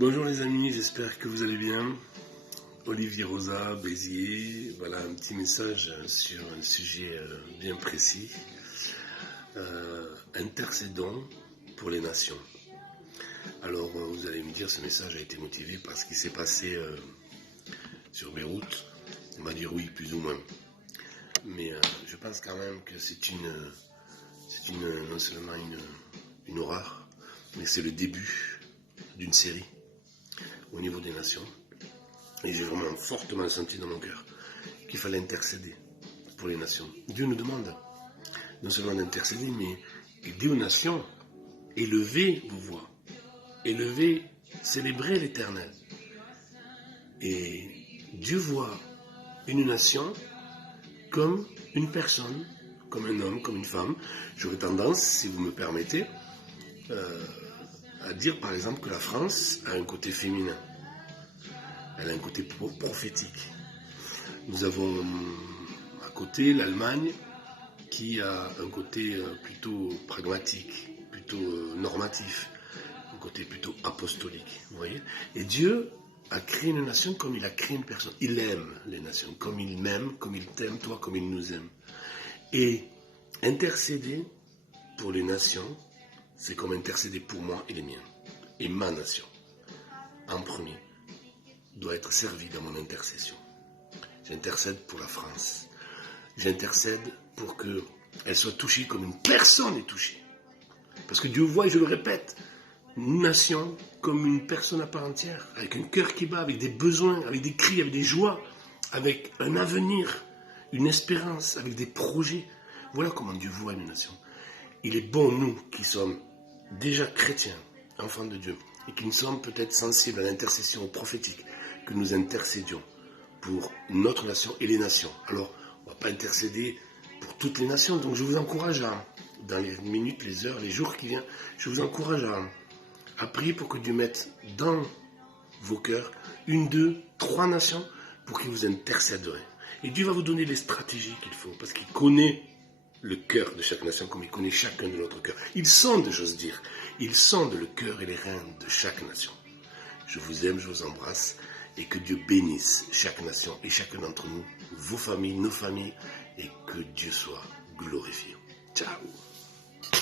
Bonjour les amis, j'espère que vous allez bien. Olivier Rosa, Béziers, voilà un petit message sur un sujet bien précis. Intercédons pour les nations. Alors vous allez me dire, ce message a été motivé par ce qui s'est passé sur Beyrouth. On va dire oui, plus ou moins. Mais je pense quand même que c'est non seulement une horreur, mais c'est le début d'une série au niveau des nations. Et j'ai vraiment fortement senti dans mon cœur qu'il fallait intercéder pour les nations. Dieu nous demande non seulement d'intercéder, mais aider aux nations, élevez vos voix, élevez, célébrez l'Éternel. Et Dieu voit une nation comme une personne, comme un homme, comme une femme. J'aurais tendance, si vous me permettez, à dire par exemple que la France a un côté féminin. Elle a un côté prophétique. Nous avons à côté l'Allemagne qui a un côté plutôt pragmatique, plutôt normatif, un côté plutôt apostolique. Vous voyez ? Et Dieu a créé une nation comme il a créé une personne. Il aime les nations, comme il m'aime, comme il t'aime, toi, comme il nous aime. Et intercéder pour les nations, c'est comme intercéder pour moi et les miens. Et ma nation, en premier, doit être servie dans mon intercession. J'intercède pour la France. J'intercède pour qu'elle soit touchée comme une personne est touchée. Parce que Dieu voit, et je le répète, une nation comme une personne à part entière, avec un cœur qui bat, avec des besoins, avec des cris, avec des joies, avec un avenir, une espérance, avec des projets. Voilà comment Dieu voit une nation. Il est bon, nous, qui sommes déjà chrétiens, enfants de Dieu, et qui nous sommes peut-être sensibles à l'intercession prophétique, que nous intercédions pour notre nation et les nations. Alors, on ne va pas intercéder pour toutes les nations, donc je vous encourage dans les minutes, les heures, les jours qui viennent, je vous encourage à prier pour que Dieu mette dans vos cœurs 1, 2, 3 nations pour qu'il vous intercéderait. Et Dieu va vous donner les stratégies qu'il faut, parce qu'il connaît le cœur de chaque nation comme il connaît chacun de notre cœur. Il sonde, j'ose dire, il sonde le cœur et les reins de chaque nation. Je vous aime, je vous embrasse, et que Dieu bénisse chaque nation et chacun d'entre nous, vos familles, nos familles, et que Dieu soit glorifié. Ciao.